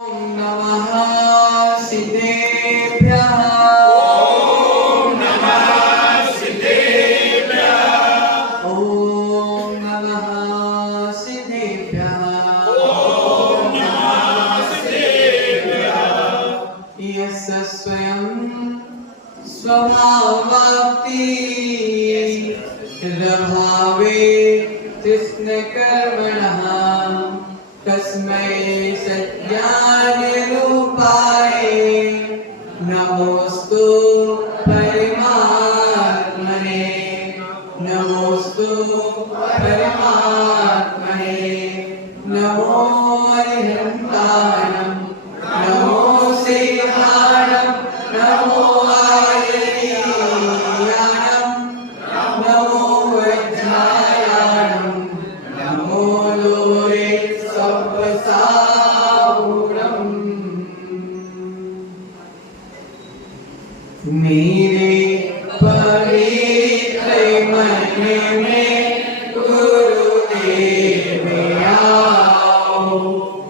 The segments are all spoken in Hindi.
ओम नमः सिद्धेभ्यः। ओम नमः सिद्धेभ्यः। ओम नमः सिद्धेभ्यः। ओम नमः सिद्धेभ्यः। यस्य स्वयं स्वभावाप्ति रभावे कृष्णकर्मणः तस्मै सज्ञानरूपाय नमोस्तु परमात्मने। नमोस्तु परमात्मने। नमो अरिहन्तारं नमो सेवारं नमो आयर्याणं नमो वज्रायाणं नमो लोरे सब्बसाहुरम्। मेरे पवित्र मन में गुरुदेव आओ,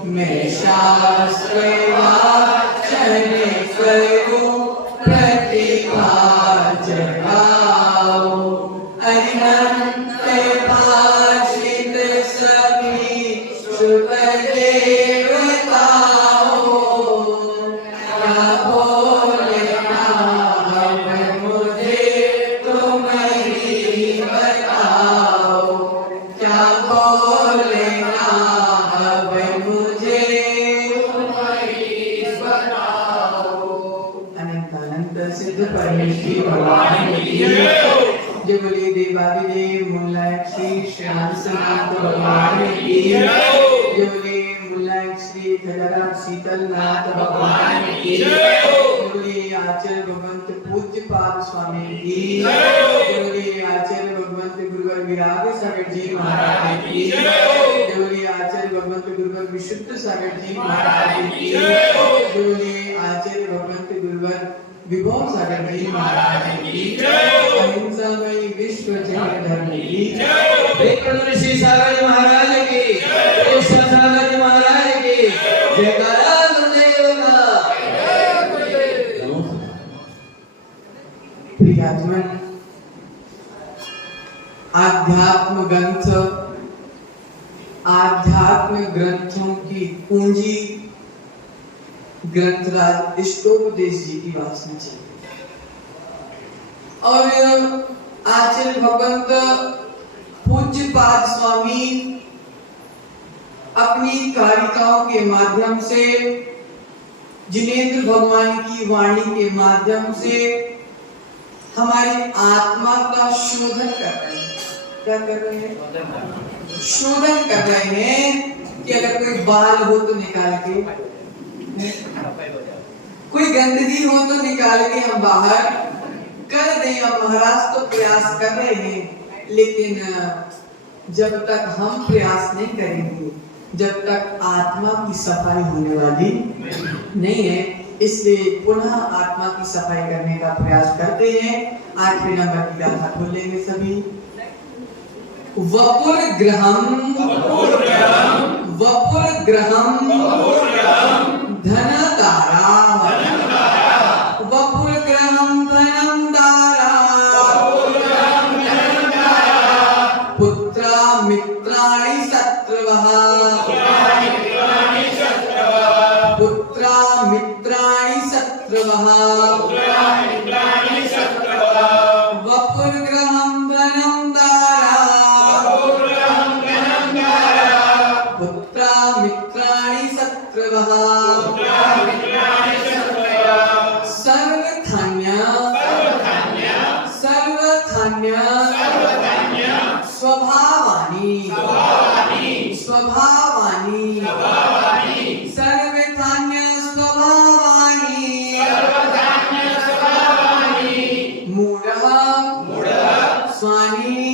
मैं शास्त्र वाचन करूं प्रतिभा जगाओ। अनंत भाषित सभी शुभ देवताओं क्या बोलना अब मुझे तुम ही बताओ। क्या बोलना अब मुझे तुम ही बताओ। अनंत अनंत सिद्ध परमेश्वरी भगवान की जय बोलिए। देवादिदेव मूलायक श्री श्यामसनाथ भगवान की जय बोलिए। मूलायक श्री खड़गराज शीतलनाथ भगवान की जय बोलिए। आचार्य भगवंत पूज्य पाद स्वामी की जय बोलिए। आचार्य भगवंत गुरुवर विराग सागर जी महाराज की जय बोलिए। आचार्य भगवंत गुरुवर विशुद्ध सागर जी महाराज की जय बोलिए। आचार्य भगवंत गुरुवर विभव सागर जी महाराज की जय। अहिंसामयी विश्व जय धर्म की जय। श्री सागर जी महाराज की जय। सागर जी महाराज की जयकारा गुरुदेव का। प्रियात्मन आध्यात्म ग्रंथों की पूंजी ग्रंथराज इष्टोपदेश जी की वासना चाहिए। और आचार्य भगवंत पूज्य पाद स्वामी अपनी कारिकाओं के माध्यम से जिनेंद्र भगवान की वाणी के माध्यम से हमारी आत्मा का शोधन कर रहे हैं। क्या कर रहे हैं? शोधन कर रहे हैं कि अगर कोई बाल हो तो निकाल के, कोई गंदगी हो तो निकाल के हम बाहर कर दें। हम महाराज तो प्रयास कर रहे हैं, लेकिन जब तक हम प्रयास नहीं करेंगे, जब तक आत्मा की सफाई होने वाली नहीं है। इसलिए पुनः आत्मा की सफाई करने का प्रयास करते हैं। 8वें नंबर की गाथा खोल लेंगे सभी। वपुर ग्रहम धनदारा वपुर ग्रहम धनम दारा पुत्रा मित्राणि शत्रवः पुत्रा मित्राणि शत्रवः वपुर ग्रहम धनम दारा पुत्रा मित्राणि शत्रवः सर्वधान्य स्वभावानि सर्वधान्य स्वभावानि मूढ़ः स्वामी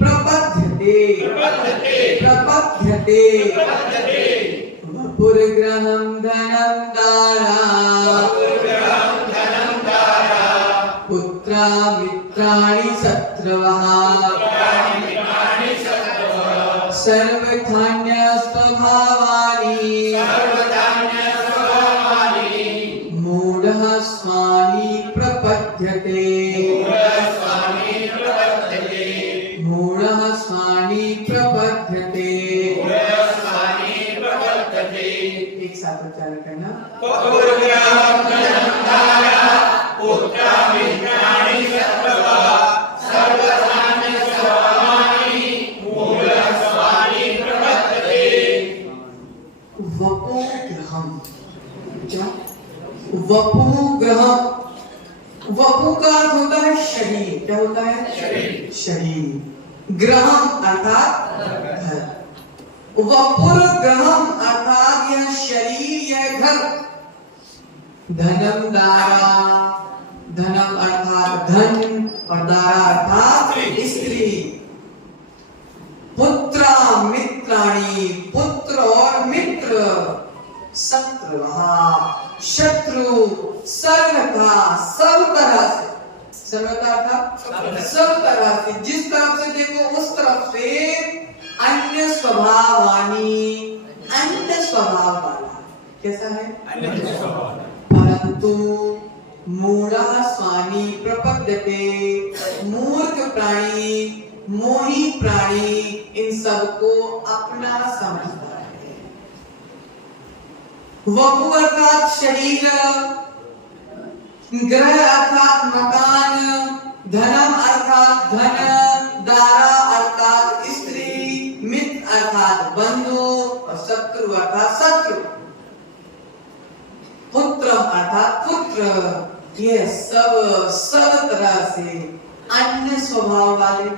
प्रपद्यते वपुर्ग्रहं धनं दारा पुत्रा मित्राणि शत्रवः सर्वधान्य स्वभावानि मूढ़ः स्वामी प्रपद्यते स्वामी प्रवर्तते मूढ़ः स्वामी प्रपद्यते स्वामी प्रवर्तते एक साथ उच्चारण करना पौर्व्यां जनन्ताया पुत्रामित्राणि सर्वदा सर्वधान्य स्वामी मूल स्वामी प्रवर्तते वपुग्रहम् क्या वपुग्रहम् वपु का अर्थ होता है शरीर क्या होता है शरीर ग्रहम अर्थात घर वपुर ग्रहम अर्थात यह शरीर यह घर धनम दारा धनम अर्थात धन और दारा अर्थात स्त्री पुत्रा मित्राणि पुत्र और मित्र शत्रु शत्रु सर्वथा सब तरह से सर्वथा था सब तरह से जिस तरफ से देखो उस तरफ से अन्य स्वभाव वाला कैसा है परंतु मूढ़ः स्वामी प्रपद्यते मूर्ख प्राणी मोही प्राणी इन सबको अपना समझता है वपु अर्थात शरीर ग्रह अर्थात मकान धनम अर्थात धन दारा अर्थात स्त्री मित्र अर्थात बंधु और शत्रु अर्थात शत्रु पुत्र अर्थात पुत्र ये सब तरह से अन्य स्वभाव वाले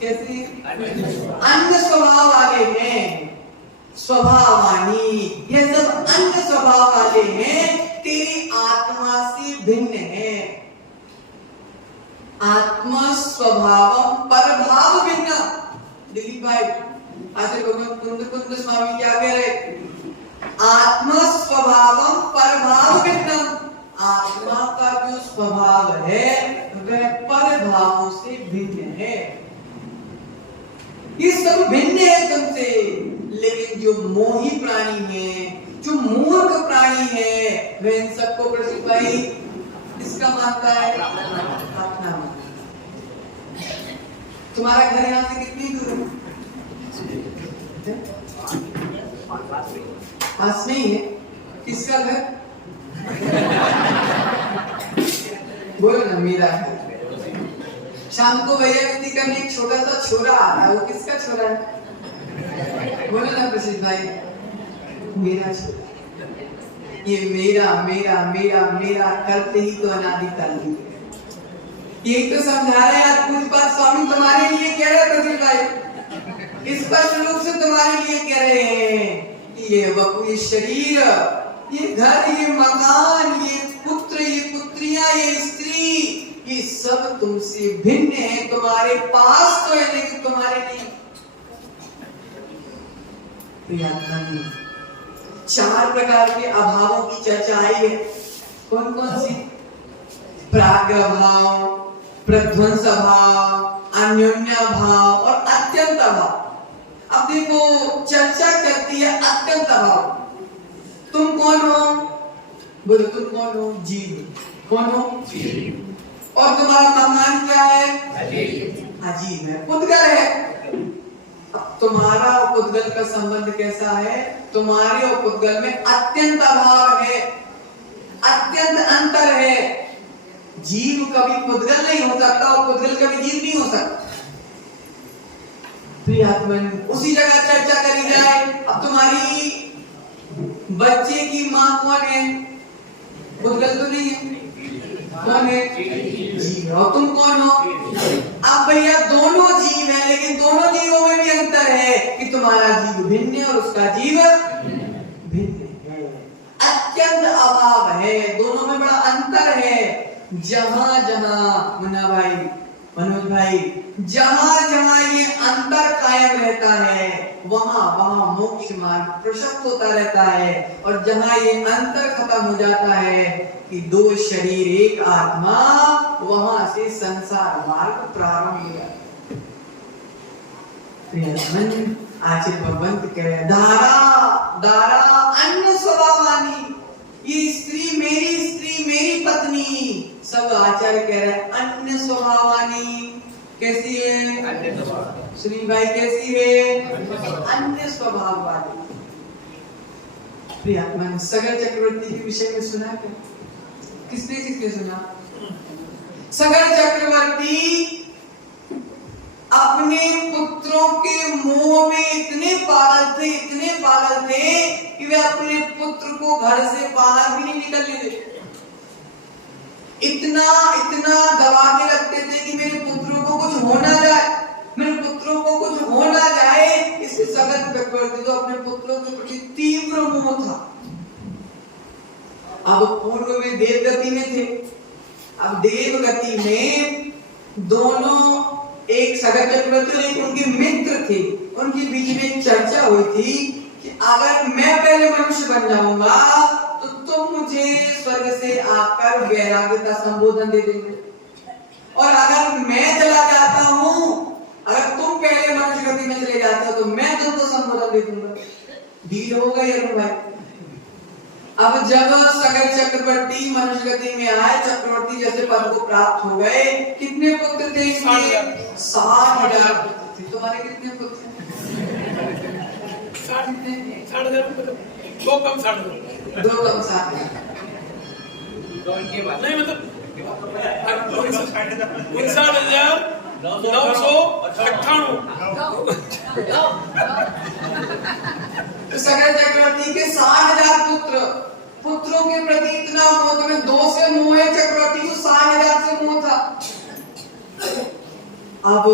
कैसे अन्य स्वभाव वाले हैं स्वभावानी ये सब अन्य स्वभाव वाले हैं तेरी आत्मा से भिन्न है आत्मा स्वभाव परभाव भिन्न दिलीप भाई आचार्य कुंद स्वामी क्या कह रहे आत्मा स्वभाव परभाव भिन्न आत्मा का जो स्वभाव है वह परभावों से भिन्न है ये सब भिन्न है तुमसे लेकिन जो मोही प्राणी है जो मूर्ख प्राणी है वह इन सबको प्रसिद्ध भाई इसका मानता है अपना तुम्हारा घर यहाँ से कितनी दूर है पास में ही है किसका घर बोलो ना मेरा घर शाम को भैया विधि करने एक छोटा सा छोरा आता है वो किसका छोरा है बोलो ना प्रसिद्ध भाई मेरा छोरा ये मेरा मेरा मेरा मेरा करते ही तो अनादि काल है ये तो समझा रहे हैं कुछ बात स्वामी तुम्हारे लिए कह रहे प्रसिद्ध भाई स्पष्ट रूप से तुम्हारे लिए कह रहे हैं ये वपु ये शरीर ये घर ये मकान ये पुत्र ये पुत्रियां ये स्त्री ये सब तुमसे भिन्न है तुम्हारे पास तो है लेकिन तुम्हारे नहीं चार प्रकार के अभावों की चर्चा आई है कौन कौन सी प्राग्र भाव प्रध्वंस भाव अन्योन्य भाव और अत्यंत भाव अब देखो चर्चा करती है अत्यंत भाव तुम कौन हो बोलो तुम कौन हो जीव कौन हो और तुम्हारा मकान क्या है अजीब है पुद्गल है तुम्हारा और पुद्गल का संबंध कैसा है तुम्हारे और पुद्गल में अत्यंत अभाव है अत्यंत अंतर है जीव कभी पुद्गल नहीं हो सकता और पुद्गल कभी जीव नहीं हो सकता प्रियात्मन उसी जगह चर्चा करी जाए अब तुम्हारी बच्चे की माँ कौन है पुद्गल तो नहीं है कौन है जीव और तुम कौन हो अब भैया दोनों जीव है लेकिन दोनों जीवों में भी अंतर है कि तुम्हारा जीव भिन्न है और उसका जीव भिन्न है अत्यंत अभाव है दोनों में बड़ा अंतर है जहां जहां मुन्ना भाई मनोज भाई जहां जहां ये अंतर कायम रहता है वहां वहां मोक्ष मार्ग प्रशस्त होता रहता है और जहां ये अंतर खत्म हो जाता है कि दो शरीर एक आत्मा वहां से संसार मार्ग प्रारंभ हो जाता है आचार्य भगवंत कह रहे दारा दारा अन्य स्वभावानी ये स्त्री मेरी सब आचार्य कह रहे हैं अन्य स्वभावानी। कैसी है? अन्य स्वभाव। सुनील भाई कैसी है? अन्य स्वभाव वाली। प्रियात्मा सगर चक्रवर्ती के विषय में सुना क्या? किसने किसने सुना? सगर चक्रवर्ती अपने पुत्रों के मोह में इतने पागल थे कि वे अपने पुत्र को घर से बाहर भी नहीं निकलने देते। इतना दबा के रखते थे कि मेरे पुत्रों को कुछ हो ना जाए, इससे सगर चक्रवर्ती तो अपने पुत्रों के प्रति तीव्र मोह था। अब पूर्व में देवगति में थे, अब देवगति में दोनों एक सगर चक्रवर्ती और एक उनके मित्र थे, उनके बीच में एक चर्चा हुई थी कि अगर मैं पहले मनुष्य बन जाऊंगा तो तुम मुझे स्वर्ग से आकर वैराग्य का संबोधन दे देंगे, और अगर मैं चला जाता हूँ, अगर तुम पहले मनुष्य गति में चले जाते हो तो मैं तुमको संबोधन दे दूंगा। डील हो गई अरुण भाई। अब जब सगर चक्रवर्ती मनुष्य गति में आए, चक्रवर्ती जैसे पद को प्राप्त हो गए, कितने पुत्र थे इनके? 60,000 पुत्र थे। तुम्हारे कितने पुत्र थे? 60,000। दो कम 60,000। नहीं मतलब 59,998। तो सगर चक्रवर्ती के 60,000 पुत्रों के प्रति इतना मोह, तुम्हें 2 से मोह है, चक्रवर्ती को 60,000 से मोह था। अब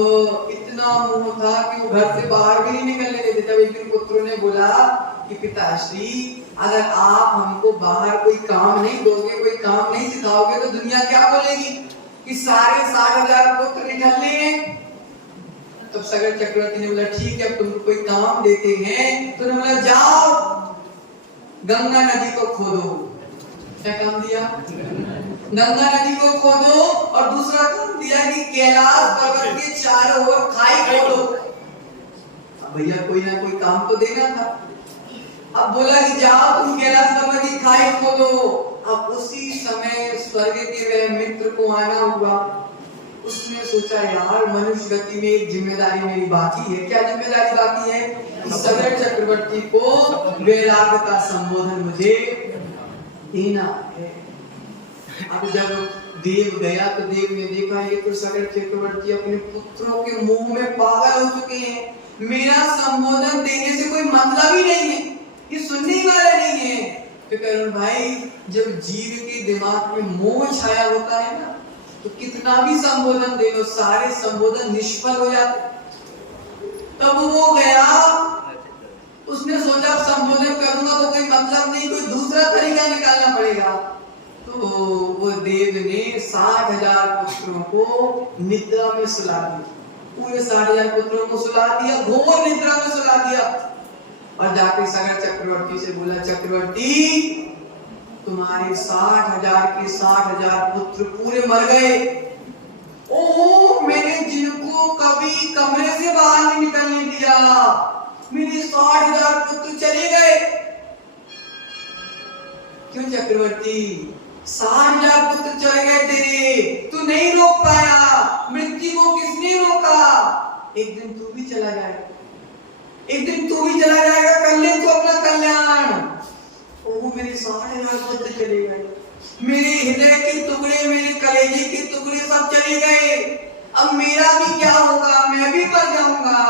इतना मोह था कि वो घर से बाहर भी नहीं निकलने देते। तब एक दिन पुत्रों ने बोला कि पिताश्री, अगर आप हमको बाहर कोई काम नहीं दोगे, कोई काम नहीं सिखाओगे तो दुनिया क्या बोलेगी कि सारे 60,000 पुत्र निकलने हैं। तब सगर चक्रवर्ती ने बोला ठीक है, अब तुमको कोई काम देते हैं। तो उन्होंने बोला जाओ गंगा नदी को खोदो। क्या काम दिया? गंगा नदी को खोदो। और दूसरा काम दिया कि कैलाश पर्वत के चारों ओर खाई खोदो। भैया कोई ना कोई काम तो देना था। अब बोला कि जाओ तुम कैलाश पर्वत की खाई खोदो। अब उसी समय स्वर्ग के वह मित्र को आना हुआ। उसने सोचा यार मनुष्य गति में एक जिम्मेदारी मेरी बाकी है। क्या जिम्मेदारी बाकी है? सगर चक्रवर्ती को वैराग्य का संबोधन मुझे देना है। अब जब देव गया तो देव ने देखा ये तो सगर चक्रवर्ती अपने पुत्रों के मुंह में पागल हो चुके हैं, मेरा संबोधन देने से कोई मतलब ही नहीं है, ये सुनने वाला नहीं है। तो करुण भाई, जब जीव के दिमाग में मोह छाया होता है ना, तो कितना भी संबोधन दे लो, सारे संबोधन निष्फल हो जाते। तब वो गया, उसने सोचा संबोधन करूंगा तो कोई मतलब नहीं, कोई दूसरा तरीका निकालना पड़ेगा। तो वो देव ने 60,000 पुत्रों को निद्रा में सुला दिया। पूरे 60,000 पुत्रों को सुला दिया, घोर निद्रा में सुला दिया। और जाके सगर चक्रवर्ती से बोला, चक्रवर्ती तुम्हारे 60,000 के 60,000 पुत्र पूरे मर गए। ओह, मैंने जिनको कभी कमरे से बाहर नहीं निकलने दिया, मेरे 60,000 पुत्र चले गए। क्यों चक्रवर्ती? 60,000 पुत्र चले गए तेरे, तू नहीं रोक पाया। मृत्यु को किसने रोका? एक दिन तू भी चला जाएगा, एक दिन तू भी चला जाएगा, कर ले तो अपना कल्याण। ओह, मेरे 60,000 पुत्र चले गए, मेरे हृदय के टुकड़े, मेरे कलेजे के टुकड़े सब चले गए। अब मेरा भी क्या होगा? मैं भी मर जाऊंगा।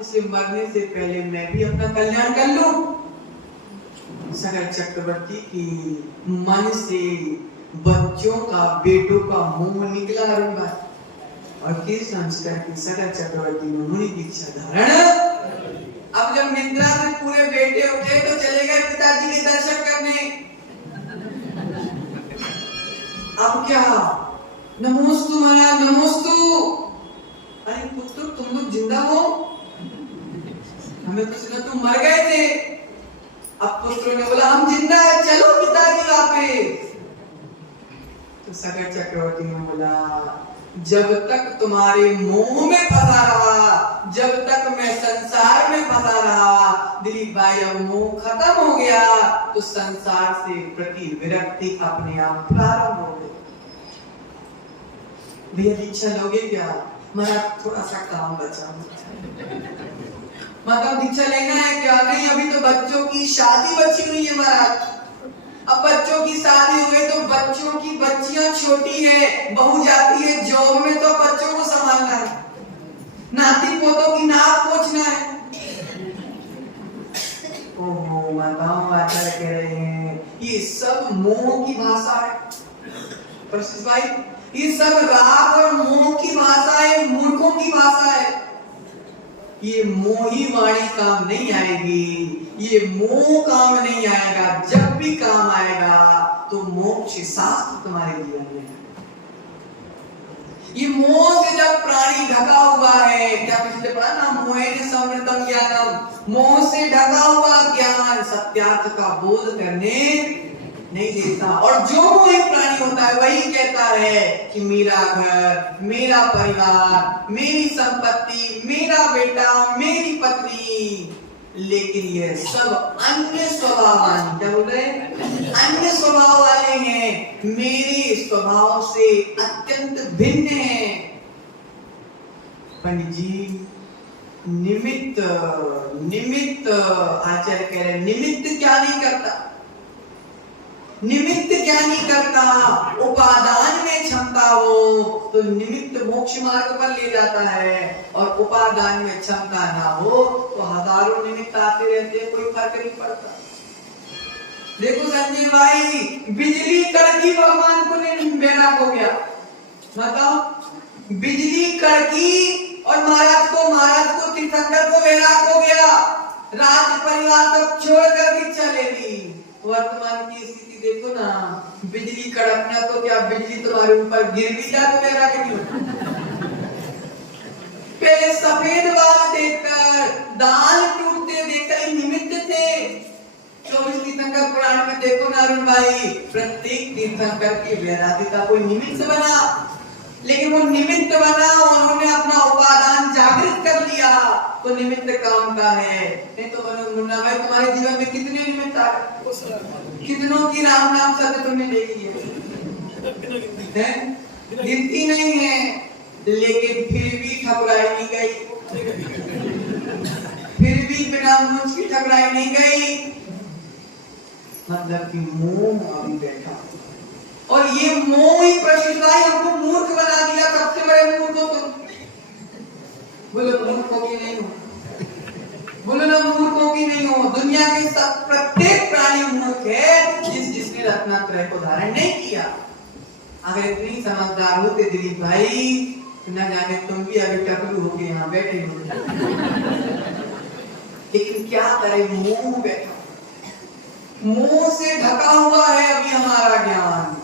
इसलिए मरने से पहले मैं भी अपना कल्याण कर लूं। सगर चक्रवर्ती की मन से बच्चों का, बेटों का मोह निकला अरुण भाई, और किस संस्कार की सगर चक्रवर्ती ने मुनि दीक्षा धारण। अब जब निद्रा से पूरे बेटे उठे तो चले गए पिताजी के दर्शन करने। अब क्या? नमोस्तु महाराज, नमोस्तु। अरे पुत्र, तुम लोग जिंदा हो? हमें तो सुना तुम मर गए थे। अब पुत्र ने बोला हम जिंदा है, चलो पिताजी वापस। तो सगर चक्रवर्ती ने बोला जब तक तुम्हारे मोह में फंसा रहा, जब तक मैं संसार में फंसा रहा, दिलीप भाई अब मोह खत्म हो गया तो संसार से प्रति विरक्ति अपने आप प्रारंभ हो गई। भैया दीक्षा लोगे क्या? महाराज थोड़ा सा काम बचा, मतलब दीक्षा लेना है क्या? नहीं, अभी तो बच्चों की शादी बची हुई है महाराज। अब बच्चों की शादी हो गई तो बच्चों की बच्चियां छोटी है, बहू जाती है जॉब में, तो बच्चों को संभालना है, नाती पोतों की नाक पोंछना है। ओहो, माताओं आचार्य कह रहे हैं ये सब मोह की भाषा है प्रशिष भाई, ये सब राग और मोह की भाषा है, मूर्खों की भाषा है। ये मोही वाणी काम नहीं आएगी, ये मोह काम नहीं आएगा। जब भी काम आएगा तो मोक्ष शास्त्र तुम्हारे जीवन में। ये मोह से जब प्राणी ढका हुआ है, क्या पिछले पढ़ा ना, मोहेन समृतम ज्ञानम, मोह से ढका हुआ ज्ञान सत्यार्थ का बोध करने नहीं देता। और जो मोही प्राणी होता है वही कहता है कि मेरा घर, मेरा परिवार, मेरी संपत्ति, मेरा बेटा, मेरी पत्नी, लेकिन ये सब अन्य स्वभाव वाले, क्या बोल रहे हैं? अन्य स्वभाव वाले हैं, मेरे स्वभाव से अत्यंत भिन्न हैं। पंडित जी निमित्त निमित्त आचार्य कह रहे हैं, निमित्त क्या नहीं करता, निमित्त क्या नहीं करता। उपादान में क्षमता हो तो निमित्त मोक्ष मार्ग पर ले जाता है, और उपादान में क्षमता ना हो तो हजारों निमित्त आते रहते हैं, कोई फर्क नहीं पड़ता। देखो संजय भाई, बिजली कड़की भगवान को बैराग हो गया, बताओ, बिजली कड़की और महाराज को तीर्थंकर को बैराग हो गया, राज परिवार सब छोड़कर दीक्षा ले ली। वर्तमान की स्थिति देखो ना, बिजली कड़कना तो क्या, बिजली तुम्हारे ऊपर गिर भी जाए तो मेरा क्या नहीं होता। पहले सफेद बाल देखकर, दाल टूटते देखकर निमित्त थे। 24 तीर्थंकर पुराण में देखो ना अरुण भाई, प्रत्येक तीर्थंकर की वैराग्य का कोई निमित्त बना, लेकिन वो निमित्त बना, उन्होंने अपना उपादान जागृत कर लिया तो निमित्त काम का है। नहीं तो मुन्ना भाई तुम्हारे जीवन में कितने निमित्त आ गए, कितनों की राम नाम सत्य तुमने देखी है, गिनती नहीं है, लेकिन फिर भी ठकुराई नहीं गई, फिर भी बिना मुझ की ठकुराई नहीं गई, मतलब कि मोह अभी बैठा। और ये मोह ही प्रसिद्ध भाई हमको मूर्ख बना दिया, सबसे बड़े मूर्ख हो तुम। बोलो मूर्खों की नहीं हो, बोलो ना मूर्खों की नहीं हो। दुनिया के सब प्रत्येक प्राणी मूर्ख है जिसने रत्नात्रय को धारण नहीं किया। अगर इतनी समझदार होते दिलीप भाई, न जाने तुम भी अभी टकलू होके यहाँ बैठे हो। लेकिन क्या करे, मोह बैठा, मोह से ढका हुआ है अभी हमारा ज्ञान।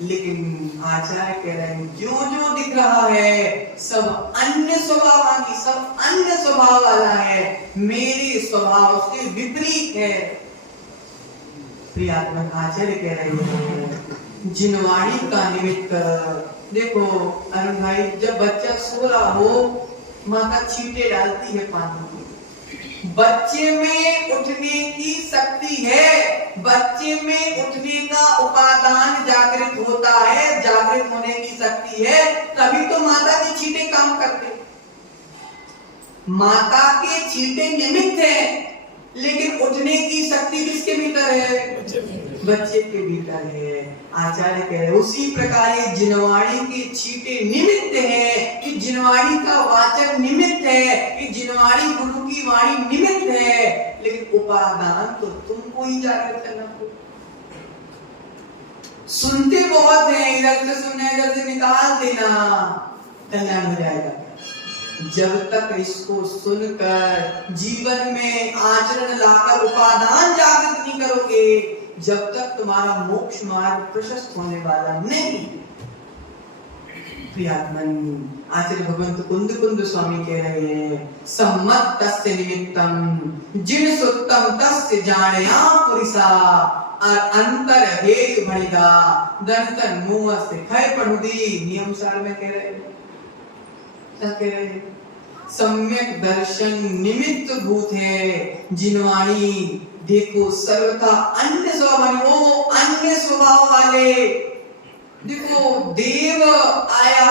लेकिन आचार्य कह रहे हैं जो जो दिख रहा है सब अन्य स्वभाव, सब अन्य स्वभाव वाला है, मेरे स्वभाव से विपरीत है। प्रियात्मक आचार्य कह रहे हैं जिनवाणी का निमित्त। देखो अरुण भाई, जब बच्चा सो रहा हो, माता छींटे डालती है पानी में, बच्चे में उठने की शक्ति है, बच्चे में उठने का उपादान जागृत होता है, जागृत होने की शक्ति है, तभी तो माता के छींटे काम करते। माता के छींटे निमित्त है, लेकिन उठने की शक्ति किसके भीतर है? बच्चे के भीतर है। आचार्य कह रहे उसी प्रकार ये जिनवाणी के छींटे निमित्त है, कि जिनवाणी का वाचक निमित्त है, कि जिनवाणी गुरु की वाणी निमित्त है, लेकिन उपादान तो तुमको ही जागृत करना पड़ेगा। सुनते बहुत हैं, इधर से सुनना, इधर से निकाल देना, कल्याण हो जाएगा। जब तक इसको सुनकर जीवन में आचरण लाकर उपादान जागृत नहीं करोगे, जब तक तुम्हारा मोक्ष मार्ग प्रशस्त होने वाला नहीं। प्रियात्मन आचार्य भगवंत कुंद स्वामी कह रहे हैं सम्मत तस्य निमित्तम जिन सुत्तम तस्य जाणया पुरुषा अंतर हेय भणिगा दंतन मुंह से खय पढ़ुदी। नियम सार में कह रहे हैं, क्या कह रहे हैं? सम्यक दर्शन निमित्त भूत है जिनवाणी। देखो सर्वथा अन्य स्वभाव, वो अन्य स्वभाव वाले देखो देव आया,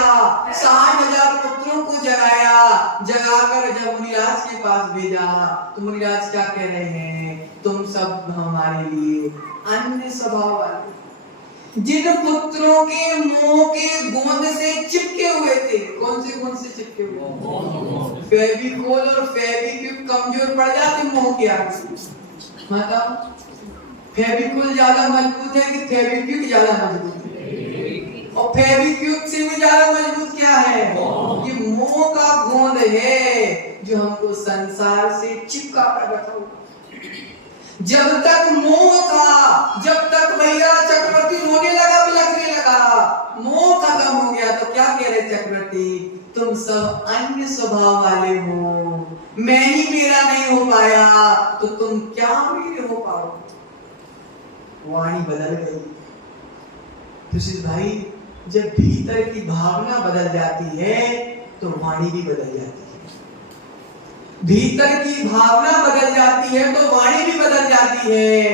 60,000 पुत्रों को जगाया, जगाकर जब मुनिराज के पास भेजा तो मुनिराज क्या कह रहे हैं, तुम सब हमारे लिए अन्य स्वभाव वाले, जिन पुत्रों के मुंह के गोंद से चिपके हुए थे। कौन से गोंद से चिपके हुए? फेविकोल और फेविक्विक कमजोर पड़ जाते मुंह के आगे। मतलब फेविकोल ज्यादा मजबूत है कि फेविक्विक ज्यादा मजबूत है? और फेविक्विक से भी ज्यादा मजबूत क्या है? ये मुंह का गोंद है जो हमको संसार से चिपका कर रखा हुआ। जब तक मोह था, जब तक भैया चक्रवर्ती रोने लगा, बिलखने लगा, मोह खत्म हो गया तो क्या कह रहे चक्रवर्ती, तुम सब अन्य स्वभाव वाले हो, मैं ही मेरा नहीं हो पाया तो तुम क्या मेरे हो पाओ। वाणी बदल गई। तुषित भाई, जब भीतर की भावना बदल जाती है तो वाणी भी बदल जाती है। भीतर की भावना बदल जाती है तो वाणी भी बदल जाती है।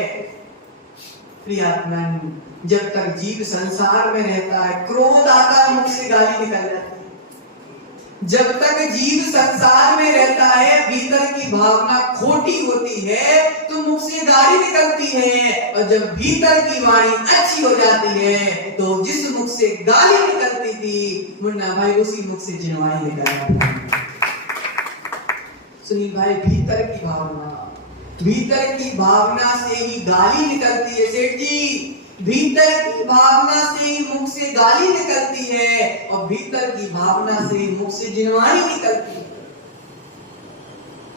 प्रियात्मन, जब तक जीव संसार में रहता है, क्रोध आता है, मुख से गाली निकल जाती है। जब तक जीव संसार में रहता है, भीतर की भावना खोटी होती है तो मुख से गाली निकलती है, और जब भीतर की वाणी अच्छी हो जाती है तो जिस मुख से गाली निकलती थी मुन्ना भाई, उसी मुख से जिनवाई निकल आती है। सुनील भाई, भीतर की भावना से ही गाली निकलती है सेठ जी। भीतर की भावना से ही मुख से गाली निकलती है और भीतर की भावना से ही मुख से जिनवाई निकलती है।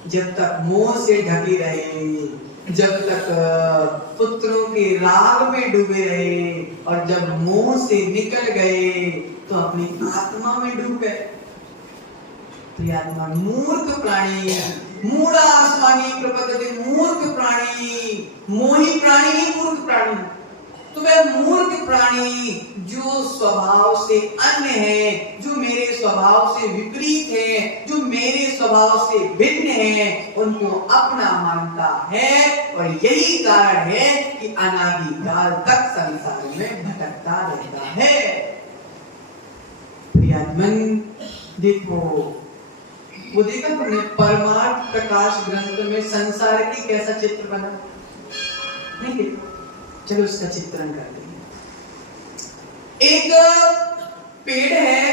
जब तक मोह से ढके रहे, जब तक पुत्रों के राग में डूबे रहे, और जब मोह से निकल गए तो अपनी आत्मा में डूब गए। प्रियात्मा, मूर्ख प्राणी, मूढ़ा आसमानी प्रपद्यते, मूर्ख प्राणी, मोही प्राणी ही मूर्ख प्राणी। तो वह मूर्ख प्राणी जो स्वभाव से अन्य है, जो मेरे स्वभाव से विपरीत है, जो मेरे स्वभाव से भिन्न है, उनको अपना मानता है, और यही कारण है कि अनादिकाल तक संसार में भटकता रहता है। प्रियात्मन, देखो वो देखा तुमने परमार्थ प्रकाश ग्रंथ में संसार की कैसा चित्र बना? नहीं देखा? चलो उसका चित्रण करते हैं। एक पेड़ है,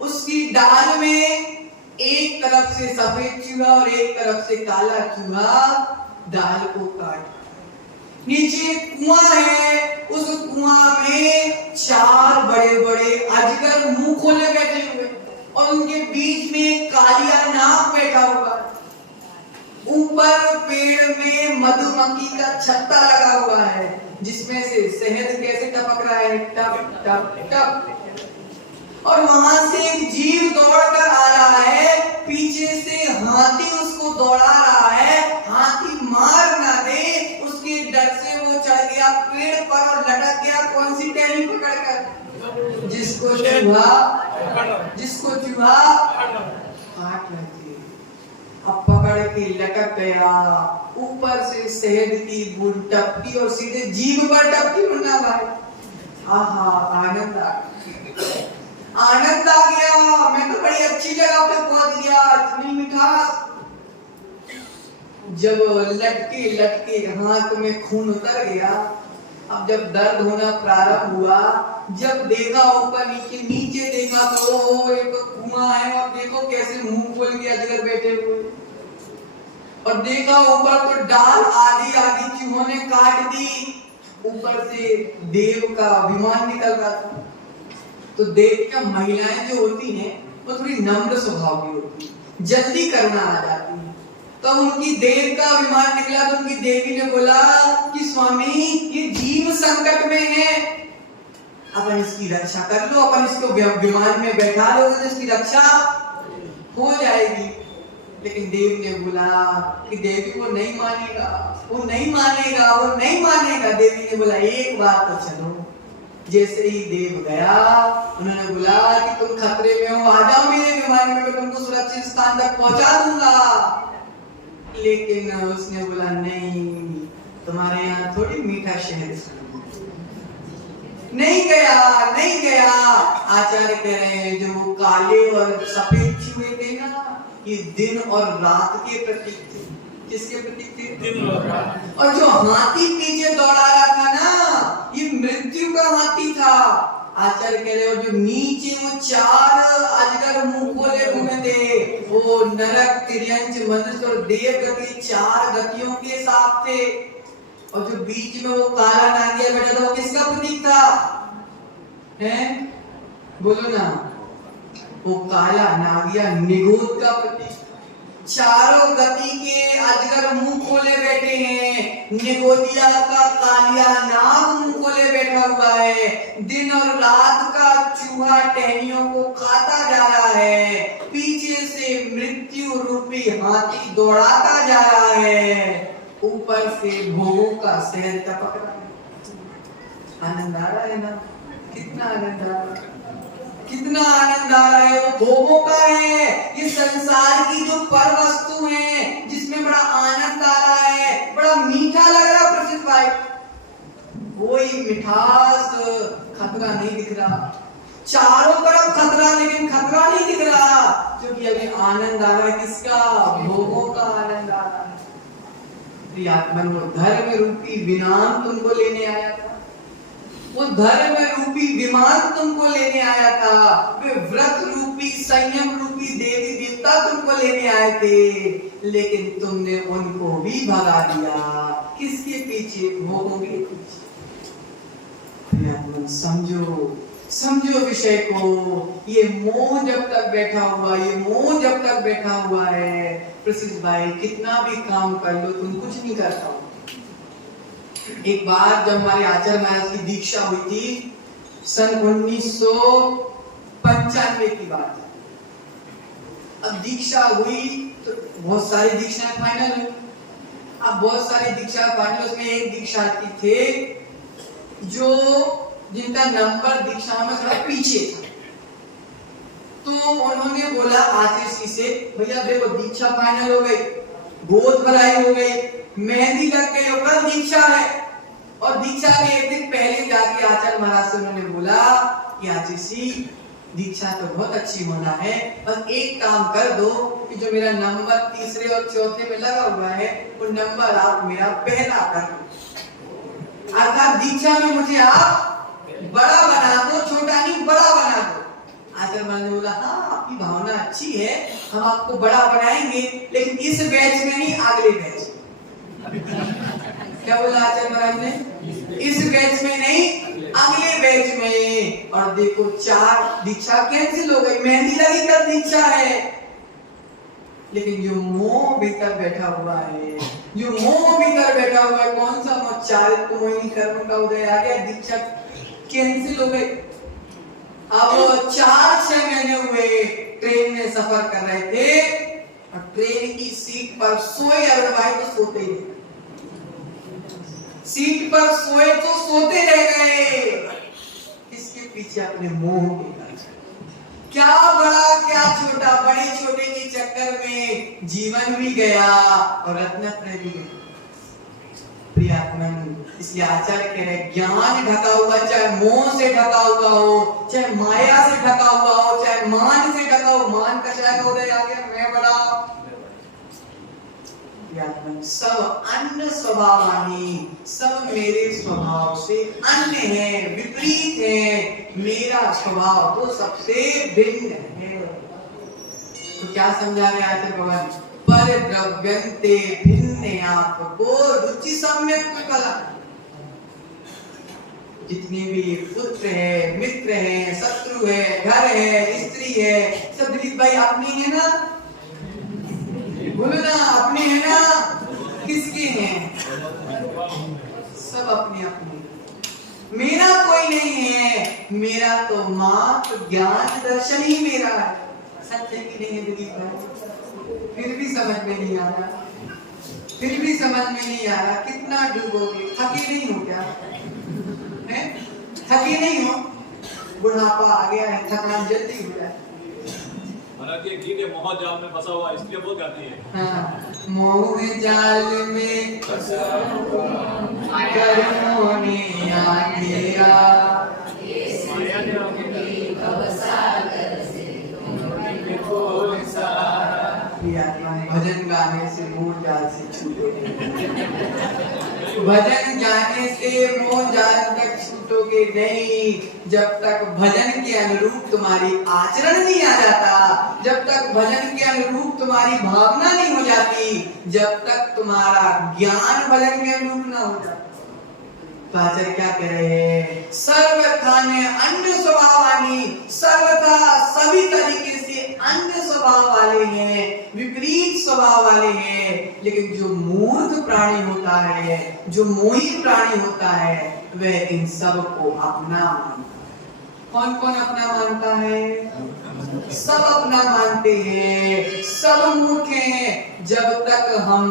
उसकी डाल में एक तरफ से सफेद चूहा और एक तरफ से काला चूहा डाल को काट। नीचे कुआं है, उस कुआं में 4 बड़े बड़े अजगर मुंह खोले बैठे हुए, और उनके बीच में कालिया नाग बैठा हुआ। ऊपर पेड़ में मधुमक्खी का छत्ता लगा हुआ है, जिसमें से शहद कैसे टपक रहा है, टप टप टप। और वहां से एक जीव दौड़कर आ रहा है, पीछे से हाथी उसको दौड़ा रहा है। हाथी मार ना दे उसके डर से वो चढ़ गया पेड़ पर और लटक गया। कौन सी टहनी पकड़कर? जिसको चूहा काट लेती, अब पकड़ के लटक गया। ऊपर से शहद की बूंद टपकी और सीधे जीभ पर टपकी। मुन्ना भाई, आहा, आनंद आ गया। मैं तो बड़ी अच्छी जगह पे पहुंच गया, इतनी मिठास। जब लटके लटके हाथ में खून उतर गया, अब जब दर्द होना प्रारंभ हुआ, जब देखा ऊपर नीचे देखा तो ये तो कुआं है, और देखो कैसे मुंह खोल के अजगर बैठे हुए, और देखा ऊपर तो डाल आधी चूहों ने काट दी। ऊपर से देव का अभिमान निकल रहा था। तो देव का महिलाएं जो होती हैं वो थोड़ी नम्र स्वभाव की होती है, जल्दी करना आ जाती है। तो उनकी देव का अभिमान निकला, तो उनकी देवी ने बोला कि स्वामी, ये जीव संकट में है, अपन इसकी रक्षा कर लो, अपन इसको विमान में बैठा लो तो इसकी रक्षा हो जाएगी। लेकिन देव ने बोला कि देवी वो नहीं मानेगा। देवी ने बोला एक बार तो चलो। जैसे ही देव गया, उन्होंने बोला कि तुम खतरे में हो, आ जाओ मेरे विमान में, मैं तुमको सुरक्षित स्थान तक पहुंचा दूंगा। लेकिन उसने बोला नहीं, तुम्हारे यहाँ थोड़ी मीठा शहद, नहीं गया, नहीं गया। आचार्य कह रहे हैं जो वो काले और सफेद चूहे थे ना, ये दिन और रात के प्रतीक थे। किसके प्रतीक थे? दिन और रात। और जो हाथी पीछे दौड़ा रहा था ना, ये मृत्यु का हाथी था। आचार्य कह रहे हो जो नीचे वो 4 अजगर मुंह खोले घूमे थे, वो नरक, तिर्यंच, मनुष्य और देव गति 4 गतियों के साथ थे। और जो बीच में वो काला नागिया बैठा था, वो किसका प्रतीक था? हैं? बोलो ना। वो काला नागिया निगोद का प्रतीक। चारों गति के अजगर मुंह खोले बैठे हैं। निगोदिया का कालिया नाग मुंह खोले बैठा हुआ है। दिन और रात का चूहा टहनियों को खाता जा रहा है। पीछे से मृत्यु रूपी हाथी दौड़ाता जा रहा है। ऊपर से भोगों का शहर टपक रहा है। आनंद आ रहा है ना? कितना आनंद आ रहा है, कितना आनंद आ रहा है। वो भोगों का है, ये संसार की जो पर वस्तु है, जिसमें बड़ा आनंद आ रहा है, बड़ा मीठा लग रहा है प्रसिद्ध भाई। कोई मिठास, खतरा नहीं दिख रहा। चारों तरफ खतरा, लेकिन खतरा नहीं दिख रहा, क्योंकि अभी आनंद आ रहा है। किसका? भोगों का आनंद आ रहा है। प्रियात्मन, वो धर्म रूपी विमान तुमको लेने आया था। वो धर्म रूपी विमान तुमको लेने आया था। वे व्रत रूपी, संयम रूपी देवी देवता तुमको लेने आए थे, लेकिन तुमने उनको भी भगा दिया। किसके पीछे? भोगों के पीछे। समझो, समझो विषय को। ये मोह जब तक बैठा हुआ, ये मोह जब तक बैठा हुआ है, प्रसिद्ध भाई कितना भी काम कर लो तुम कुछ नहीं कर पाओ। एक बार जब हमारे आचार्य महाराज की दीक्षा हुई थी, सन 1995 की बात है। अब दीक्षा हुई तो बहुत सारी दीक्षाएं फाइनल हुई। अब बहुत सारी दीक्षा फाइनल, उसमें एक दीक्षार्थी थे जो जिनका नंबर दीक्षाओं में थोड़ा पीछे था। तो उन्होंने बोला आशीष से, भैया देखो दीक्षा फाइनल हो गई, गोद भराई हो गई, मेहंदी लग गई, कल दीक्षा है। और दीक्षा के एक दिन पहले जाके आचार्य महाराज से उन्होंने बोला कि आशीष दीक्षा तो बहुत अच्छी होना है, बस एक काम कर दो कि जो मेरा नंबर तीसरे और चौथे में लगा हुआ है, वो नंबर आप मेरा पहला कर दो। अर्थात दीक्षा में मुझे आप बड़ा बना दो, छोटा नहीं बड़ा बना दो। आचार्य महाराज ने बोला हाँ आपकी भावना अच्छी है, हम आपको बड़ा बनाएंगे, लेकिन इस बैच में नहीं, अगले बैच। क्या बोला आचार्य महाराज ने? इस बैच में नहीं, अगले बैच में। और देखो 4 दीक्षा कैंसिल हो गई, मेहंदी लगी कर दीक्षा है, लेकिन जो मोह भीतर बैठा हुआ है, जो मोह भीतर बैठा हुआ है, कौन सा मोह? चारित्र मोहिनी कर्म का उदय आ गया, दीक्षा कैंसिल हो गई। अब 4-6 महीने हुए ट्रेन में सफर कर रहे थे, और ट्रेन की सीट पर सोए अरुण भाई तो सोते ही, सीट पर सोए तो सोते रह गए। इसके पीछे अपने मोह के पीछे, क्या बड़ा क्या छोटा, बड़े छोटे के चक्कर में जीवन भी गया और रत्नत्रय भी गया। प्रियात्मन, इसलिए आचार्य कह रहे ज्ञान ढका हुआ, चाहे मोह से ढका हुआ हो, चाहे माया से ढका हुआ हो, चाहे मान से ढका हो, मान का चाहे उदय आ गया, मैं बड़ा। सब अन्य स्वभावानी, सब मेरे स्वभाव से अन्य है, विपरीत है। मेरा स्वभाव तो सबसे भिन्न है। तो क्या समझा रहे आचार्य भगवान? पर द्रव्यन्ते भिन्न आपको रुचि सम्यक कला। जितने भी पुत्र है, मित्र है, शत्रु है, घर है, स्त्री है, सब दिलीप भाई अपनी है ना? बोलो ना, अपने हैं ना? किसके हैं? सब अपने अपने। मेरा कोई नहीं है, मेरा तो मात्र ज्ञान दर्शन ही मेरा है। सत्य की नहीं है दिलीप भाई? फिर भी समझ में नहीं आ रहा, फिर भी समझ में नहीं आ रहा। कितना डूबोगे? थके नहीं हो क्या? हैं? थके नहीं हो? बुढ़ापा आ गया है, थकान जल्दी हो जाए। हालांकि गीत मोह जाल में फंसा हुआ, इसलिए वो गाती है। हाँ, मोह जाल में फंसा हुआ कर्मों ने आ गया, भजन जाने से मोह जाल तक छूटोगे नहीं, जब तक भजन के अनुरूप तुम्हारी आचरण नहीं आ जाता, जब तक भजन के अनुरूप तुम्हारी भावना नहीं हो जाती, जब तक तुम्हारा ज्ञान भजन के अनुरूप ना हो जाता। तो आचार्य क्या कह रहे हैं? सर्व खाने अन्य स्वभावानी, सर्वथा सभी तरीके से अन्य स्वभाव वाले हैं, विपरीत स्वभाव वाले हैं। लेकिन जो मूर्ख प्राणी होता है, जो मोही प्राणी होता है, वह इन सब को अपना मानता है। कौन कौन अपना मानता है? सब अपना मानते हैं, सब मूर्ख हैं। जब तक हम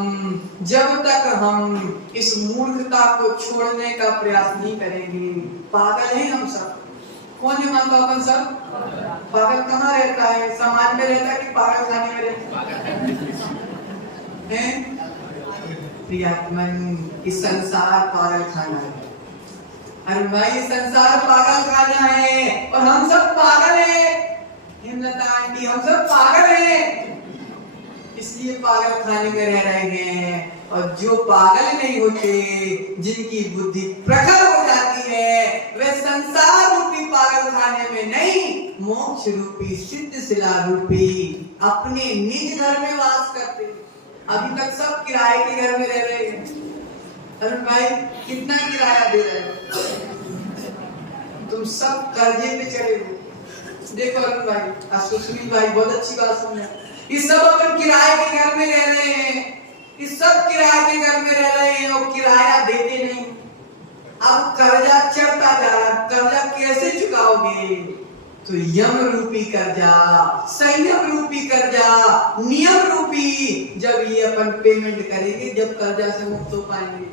इस मूर्खता को छोड़ने का प्रयास नहीं करेंगे, पागल हैं हम सब। कौन है मानता अपन सब? पागल कहाँ रहता है? समाज में रहता है कि पागल खाने में रहता है? प्रियात्मन, इस संसार पागल खाना है। अरे भाई, संसार पागल खाना है और हम सब पागल हैं। हिम्मता आंटी, हम सब पागल हैं, इसलिए पागल खाने में रह रहे हैं। और जो पागल नहीं होते, जिनकी बुद्धि प्रखर हो जाती है, वे संसार रूपी पागल खाने में नहीं, मोक्ष रूपी सिद्ध शिला रूपी अपने निज घर में वास करते। अभी तक सब किराए के घर में रह रहे हैं। अरुण भाई, कितना किराया दे रहे हो? तुम सब कर्जे पे चढ़े हो। देखो अरुण भाई, सुशील भाई बहुत अच्छी बात सुन रहे हैं। ये सब अपन किराए के घर में रह रहे हैं, इस सब किराए के घर में रह रहे हैं और किराया देते नहीं। अब कर्जा चढ़ता जा रहा, कर्जा कैसे चुकाओगे? तो यम रूपी कर्जा, संयम रूपी कर्जा, नियम रूपी, जब ये अपन पेमेंट करेंगे, जब कर्जा से मुक्त हो पाएंगे,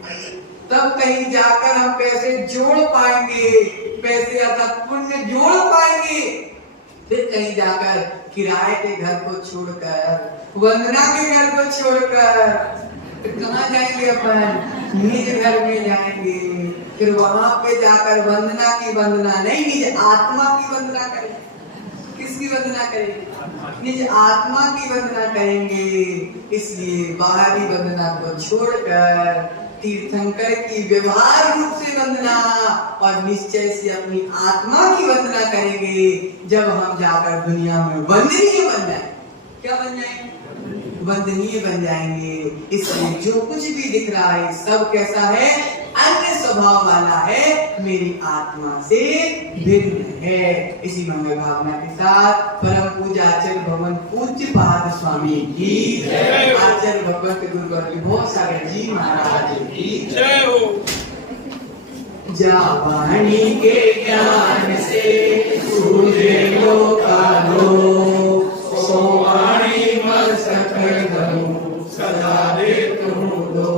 तब कहीं जाकर हम पैसे जोड़ पाएंगे, पैसे अर्थात पुण्य जोड़ पाएंगे। फिर कहीं जाकर किराए के घर को छोड़कर, वंदना के घर को छोड़कर कहाँ जाएंगे अपन? निज घर में जाएंगे। फिर वहां पे जाकर वंदना की वंदना नहीं, निज आत्मा की वंदना करेंगे। किसकी वंदना करेंगे? निज आत्मा की वंदना करेंगे। इसलिए बाहरी वंदना को छोड़कर तीर्थंकर की व्यवहार रूप से वंदना और निश्चय से अपनी आत्मा की वंदना करेंगे। जब हम जाकर दुनिया में वंदनीय बन जाए, क्या बन जाएंगे? वंदनीय बन जाएंगे। इसलिए जो कुछ भी दिख रहा है सब कैसा है? अन्य स्वभाव वाला है, मेरी आत्मा से भिन्न है। इसी मंगल भावना के साथ परम पूज्य आचार्य भगवान पूज्य पाद स्वामी की जय, आचार्य भगवत गुरु गौरी सागर जी महाराज की जय हो। जावाणी के ज्ञान से सूझे लोकालो, सोवाणी मस्तक धनु सदा दे तुम दो।